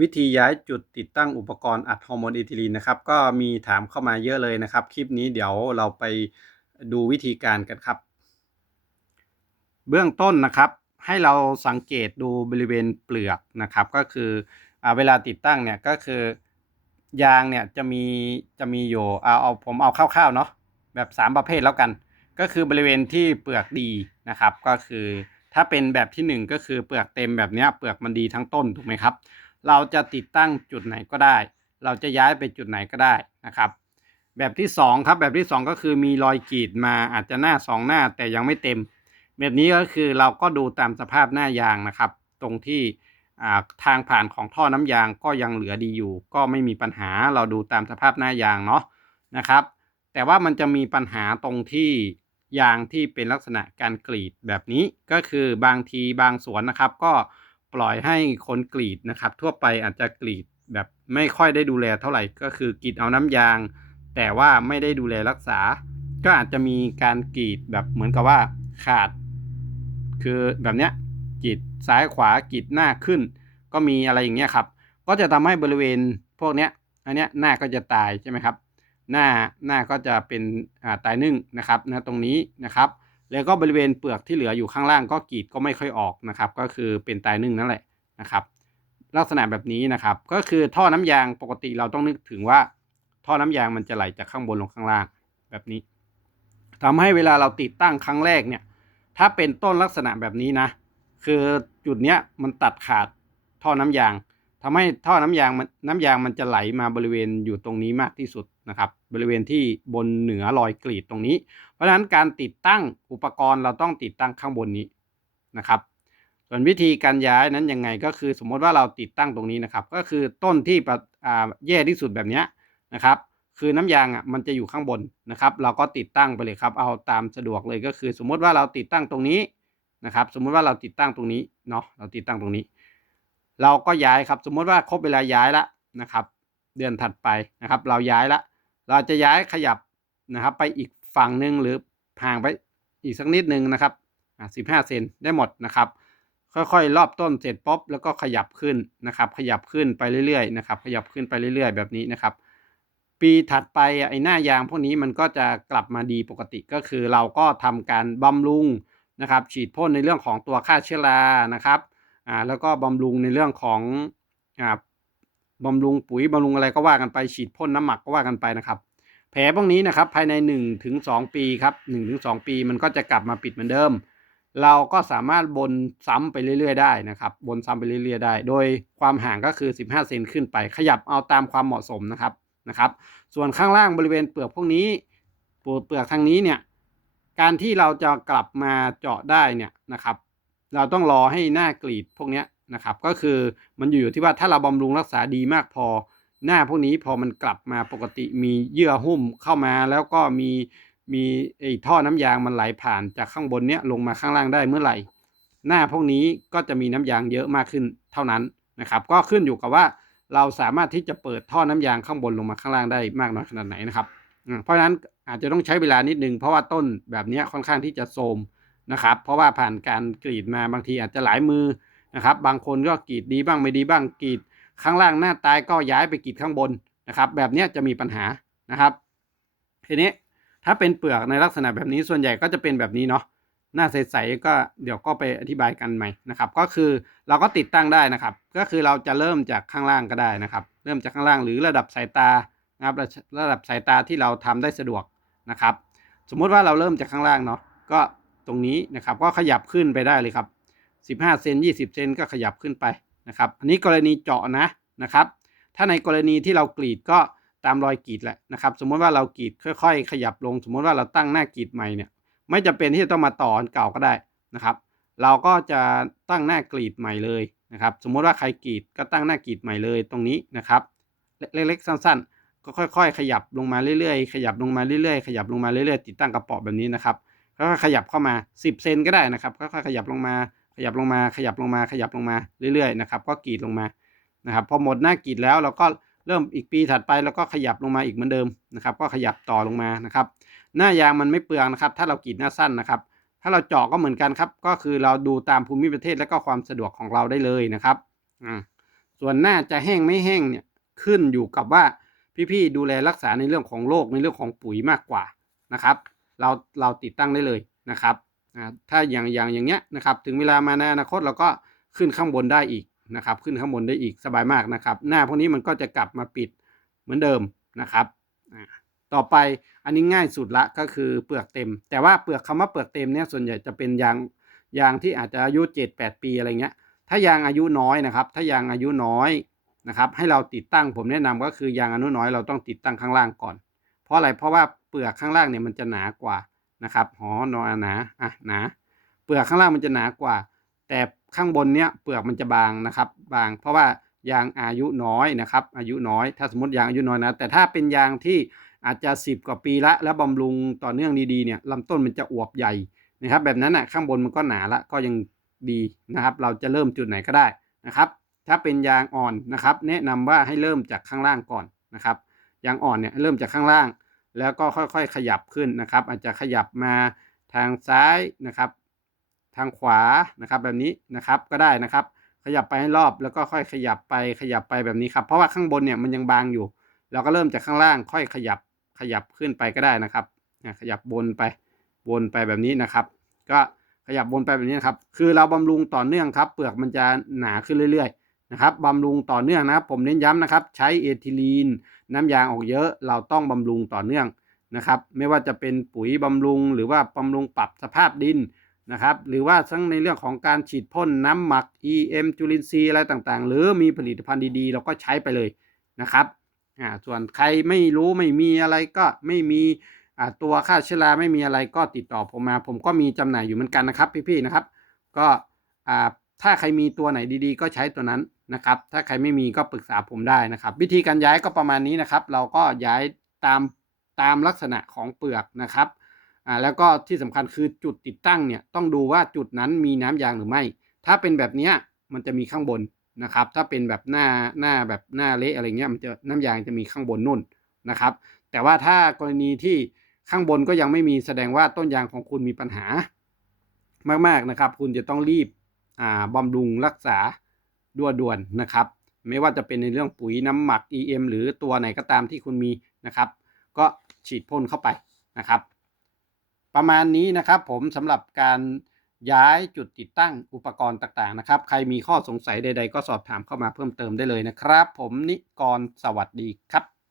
วิธีย้ายจุดติดตั้งอุปกรณ์อัดฮอร์โมนเอทิลีนนะครับ ก็มีถามเข้ามาเยอะเลยนะครับ คลิปนี้เดี๋ยวเราไปดูวิธีการกันครับ เบื้องต้นนะครับ ให้เราสังเกตดูบริเวณเปลือกนะครับ ก็คืออเวลาติดตั้งเนี่ยก็คือยางเนี่ยจะมีจะมีอยู่เอาเอาผมเอาคร่าวๆเนาะแบบ 3 ประเภทแล้วกัน ก็คือบริเวณที่เปลือกดีนะครับ ก็คือถ้าเป็นแบบทีหนึ่1 ก็คือเปลือกเต็มแบบนี้เปลือกมันดีทั้งต้นถูกไหมครับ เราจะติดตั้งจุดไหนก็ได้ เราจะย้ายไปจุดไหนก็ได้นะครับ แบบที่ 2 ครับแบบที่ 2 ก็คือมีรอยกรีดมาอาจจะหน้า 2 หน้าแต่ยังไม่เต็ม แบบนี้ก็คือเราก็ดูตามสภาพหน้ายางนะครับ ตรงที่ทางผ่านของท่อน้ำยางก็ยังเหลือดีอยู่ ก็ไม่มีปัญหาเราดูตามสภาพหน้ายางเนาะนะครับ แต่ว่ามันจะมีปัญหาตรงที่ยางที่เป็นลักษณะการกรีดแบบนี้ก็คือบางทีบางสวนนะครับ ก็ ปล่อยให้คนกรีดนะครับ ทั่วไปอาจจะกรีดแบบไม่ค่อยได้ดูแลเท่าไหร่ก็คือกรีดเอาน้ำยาง แต่ว่าไม่ได้ดูแลรักษา ก็อาจจะมีการกรีดแบบเหมือนกับว่าขาด คือแบบเนี้ยกรีดซ้ายขวากรีดหน้าขึ้น ก็มีอะไรอย่างเงี้ยครับ ก็จะทำให้บริเวณพวกเนี้ยอันเนี้ยหน้าก็จะตายใช่ไหมครับ หน้าหน้าก็จะเป็นอ่าตายนึ่งนะครับนะตรงนี้นะครับ แล้วก็บริเวณเปลือกที่เหลืออยู่ข้างล่างก็กรีดก็ไม่ค่อยออกนะครับ ก็คือเป็นตายนึ่งนั่นแหละนะครับ ลักษณะแบบนี้นะครับ ก็คือท่อน้ำยางปกติเราต้องนึกถึงว่า ท่อน้ำยางมันจะไหลจากข้างบนลงข้างล่างแบบนี้ทำให้เวลาเราติดตั้งครั้งแรกเนี่ย ถ้าเป็นต้นลักษณะแบบนี้นะ คือจุดเนี้ยมันตัดขาดท่อน้ำยางทำให้ท่อน้ำยางมันน้ำยางมันจะไหลมาบริเวณอยู่ตรงนี้มากที่สุด นะครับบริเวณที่บนเหนือรอยกรีดตรงนี้ เพราะฉะนั้นการติดตั้งอุปกรณ์เราต้องติดตั้งข้างบนนี้นะครับ ส่วนวิธีการย้ายนั้นยังไงก็คือสมมติว่าเราติดตั้งตรงนี้นะครับ ก็คือต้นที่แย่ที่สุดแบบนี้นะครับ คือน้ำยางอะมันจะอยู่ข้างบนนะครับ เราก็ติดตั้งไปเลยครับเอาตามสะดวกเลยก็คือ สมมติว่าเราติดตั้งตรงนี้นะครับ สมมุติว่าเราติดตั้งตรงนี้เนาะเราติดตั้งตรงนี้ เราก็ย้ายครับ สมมติว่าครบเวลาย้ายแล้วนะครับ เดือนถัดไปนะครับ เราย้ายละ เราจะย้ายขยับนะครับ ไปอีกฝั่งหนึ่งหรือห่างไปอีกสักนิดนึงนะครับสิบห้าเซนได้หมดนะครับ ค่อยๆ รอบต้นเสร็จป๊บแล้วก็ขยับขึ้นนะครับ ขยับขึ้นไปเรื่อยๆนะครับ ขยับขึ้นไปเรื่อยๆ แบบนี้นะครับ ปีถัดไปไอ้หน้ายางพวกนี้มันก็จะกลับมาดีปกติก็คือเราก็ทำการบำรุงนะครับ ฉีดพ่นในเรื่องของตัวฆ่าเชื้อรานะครับอ่าแล้วก็บำรุงในเรื่องของอ่า บำรุงปุ๋ยบำรุงอะไรก็ว่ากันไปฉีดพ่นน้ำหมักก็ว่ากันไปนะครับ แผลพวกนี้นะครับภายใน1ถึง2ปีครับ1ถึง2ปีมันก็จะกลับมาปิดเหมือนเดิม เราก็สามารถบนซ้ำไปเรื่อย ๆ ได้นะครับบนซ้ำไปเรื่อยๆได้ โดยความห่างก็คือ 15 เซนขึ้นไป ขยับเอาตามความเหมาะสมนะครับนะครับ ส่วนข้างล่างบริเวณเปลือกพวกนี้เปลือกทางนี้เนี่ยการที่เราจะกลับมาเจาะได้เนี่ยนะครับ เราต้องรอให้หน้ากรีดพวกนี้ นะครับ ก็คือมันอยู่ที่ว่าถ้าเราบำรุงรักษาดีมากพอ หน้าพวกนี้พอมันกลับมาปกติมีเยื่อหุ้มเข้ามาแล้วก็มีมีไอ้ท่อน้ำยางมันไหลผ่านจากข้างบนเนี้ยลงมาข้างล่างได้เมื่อไหร่ หน้าพวกนี้ก็จะมีน้ำยางเยอะมากขึ้นเท่านั้นนะครับ ก็ขึ้นอยู่กับว่าเราสามารถที่จะเปิดท่อน้ำยางข้างบนลงมาข้างล่างได้มากน้อยขนาดไหนนะครับ เพราะฉะนั้นอาจจะต้องใช้เวลานิดนึงเพราะว่าต้นแบบนี้ค่อนข้างที่จะโทมนะครับ เพราะว่าผ่านการกรีดมาบางทีอาจจะหลายมือ นะครับ บางคนก็กรีดดีบ้างไม่ดีบ้างกรีดข้างล่างหน้าตายก็ย้ายไปกรีดข้างบนนะครับ แบบนี้จะมีปัญหานะครับทีนี้ถ้าเป็นเปลือกในลักษณะแบบนี้ส่วนใหญ่ก็จะเป็นแบบนี้เนาะหน้าใสๆก็เดี๋ยวก็ไปอธิบายกันใหม่นะครับ ก็คือเราก็ติดตั้งได้นะครับ ก็คือเราจะเริ่มจากข้างล่างก็ได้นะครับ เริ่มจากข้างล่างหรือระดับสายตานะครับระดับสายตาที่เราทำได้สะดวกนะครับ สมมุติว่าเราเริ่มจากข้างล่างเนาะก็ตรงนี้นะครับก็ขยับขึ้นไปได้เลยครับ 15 เซน 20 เซนก็ขยับขึ้นไปนะครับ อันนี้กรณีเจาะนะนะครับ ถ้าในกรณีที่เรากรีดก็ตามรอยกรีดแหละนะครับ สมมติว่าเรากรีดค่อย ๆ ขยับลง สมมติว่าเราตั้งหน้ากรีดใหม่เนี่ย ไม่จำเป็นที่จะต้องมาต่ออันเก่าก็ได้นะครับ เราก็จะตั้งหน้ากรีดใหม่เลยนะครับ สมมติว่าใครกรีดก็ตั้งหน้ากรีดใหม่เลยตรงนี้นะครับ เล็กๆสั้น ๆ ก็ค่อย ๆ ขยับลงมาเรื่อยๆ ขยับลงมาเรื่อยๆ ขยับลงมาเรื่อยๆ ติดตั้งกระป๋อแบบนี้นะครับก็ขยับเข้ามา 10 เซนก็ได้นะครับ ค่อยๆขยับลงมา ขยับลงมาขยับลงมาขยับลงมาเรื่อยๆนะครับก็กรีดลงมานะครับพอหมดหน้ากรีดแล้วเราก็เริ่มอีกปีถัดไปแล้วก็ขยับลงมาอีกเหมือนเดิมนะครับก็ขยับต่อลงมานะครับ หน้ายางมันไม่เปลืองนะครับ ถ้าเรากรีดหน้าสั้นนะครับ ถ้าเราเจาะก็เหมือนกันครับ ก็คือเราดูตามภูมิประเทศและก็ความสะดวกของเราได้เลยนะครับอ่าส่วนหน้าจะแห้งไม่แห้งเนี่ยขึ้นอยู่กับว่าพี่ๆดูแลรักษาในเรื่องของโรคในเรื่องของปุ๋ยมากกว่านะครับ เราเราติดตั้งได้เลยนะครับ ถ้าอย่างอย่างอย่างเงี้ยนะครับถึงเวลามาในอนาคตเราก็ขึ้นข้างบนได้อีกนะครับ ขึ้นข้างบนได้อีกสบายมากนะครับ หน้าพวกนี้มันก็จะกลับมาปิดเหมือนเดิมนะครับต่อไปอันนี้ง่ายสุดละก็คือเปลือกเต็ม แต่ว่าเปลือกคำว่าเปลือกเต็มเนี่ยส่วนใหญ่จะเป็นยางยางที่อาจจะอายุ 7-8 ปีอะไรเงี้ย ถ้ายางอายุน้อยนะครับ ถ้ายางอายุน้อยนะครับ ให้เราติดตั้งผมแนะนำก็คือยางอายุน้อยเราต้องติดตั้งข้างล่างก่อน เพราะอะไรเพราะว่าเปลือกข้างล่างเนี่ยมันจะหนากว่า นะครับหอนอหนาอะหนา เปลือกข้างล่างมันจะหนากว่า แต่ข้างบนเนี้ยเปลือกมันจะบางนะครับ บาง เพราะว่ายางอายุน้อยนะครับ อายุน้อย ถ้าสมมติยางอายุน้อยนะ แต่ถ้าเป็นยางที่อาจจะ 10 กว่าปีละแล้วบำรุงต่อเนื่องดีๆเนี่ยลำต้นมันจะอวบใหญ่นะครับ แบบนั้นอะข้างบนมันก็หนาละก็ยังดีนะครับ เราจะเริ่มจุดไหนก็ได้นะครับ ถ้าเป็นยางอ่อนนะครับ แนะนำว่าให้เริ่มจากข้างล่างก่อนนะครับยางอ่อนเนี่ยเริ่มจากข้างล่าง แล้วก็ค่อยๆขยับขึ้นนะครับ อาจจะขยับมาทางซ้ายนะครับ ทางขวานะครับแบบนี้นะครับก็ได้นะครับ ขยับไปให้รอบแล้วก็ค่อยขยับไปขยับไปแบบนี้ครับ เพราะว่าข้างบนเนี่ยมันยังบางอยู่ เราก็เริ่มจากข้างล่างค่อยขยับขยับขึ้นไปก็ได้นะครับขยับบนไปวนไปแบบนี้นะครับ ก็ขยับวนไปแบบนี้นครับ คือเราบำรุงต่อเนื่องครับ เปลือกมันจะหนาขึ้นเรื่อยๆ นะครับบำรุงต่อเนื่องนะครับ ผมเน้นย้ำนะครับ ใช้เอทิลีน น้ำยางออกเยอะ เราต้องบำรุงต่อเนื่องนะครับ ไม่ว่าจะเป็นปุ๋ยบำรุง หรือว่าบำรุงปรับสภาพดินนะครับ หรือว่าทั้งในเรื่องของการฉีดพ่นน้ำหมัก EM จุลินทรีย์อะไรต่างๆ หรือมีผลิตภัณฑ์ดีๆ เราก็ใช้ไปเลยนะครับอ่าส่วนใครไม่รู้ไม่มีอะไรก็ไม่มีอ่าตัวค่าเชื้อราไม่มีอะไรก็ติดต่อผมมา ผมก็มีจำหน่ายอยู่เหมือนกันนะครับ พี่ๆนะครับ ก็อ่าถ้าใครมีตัวไหนดีๆ ก็ใช้ตัวนั้น นะครับ ถ้าใครไม่มีก็ปรึกษาผมได้นะครับ วิธีการย้ายก็ประมาณนี้นะครับ เราก็ย้ายตามตามลักษณะของเปลือกนะครับอ่าแล้วก็ที่สำคัญคือจุดติดตั้งเนี่ยต้องดูว่าจุดนั้นมีน้ำยางหรือไม่ ถ้าเป็นแบบเนี้ยมันจะมีข้างบนนะครับ ถ้าเป็นแบบหน้าหน้าแบบหน้าเละอะไรเงี้ยมันจะน้ำยางจะมีข้างบนนุ่นนะครับ แต่ว่าถ้ากรณีที่ข้างบนก็ยังไม่มีแสดงว่าต้นยางของคุณมีปัญหามากๆนะครับ คุณจะต้องรีบอ่าบำรุงรักษา ด่วนๆนะครับ ไม่ว่าจะเป็นในเรื่องปุ๋ยน้ำหมัก EM หรือตัวไหนก็ตามที่คุณมีนะครับ ก็ฉีดพ่นเข้าไปนะครับ ประมาณนี้นะครับผมสำหรับการย้ายจุดติดตั้งอุปกรณ์ต่างๆนะครับ ใครมีข้อสงสัยใด ๆ ก็สอบถามเข้ามาเพิ่มเติมได้เลยนะครับ ผมนิกรสวัสดีครับ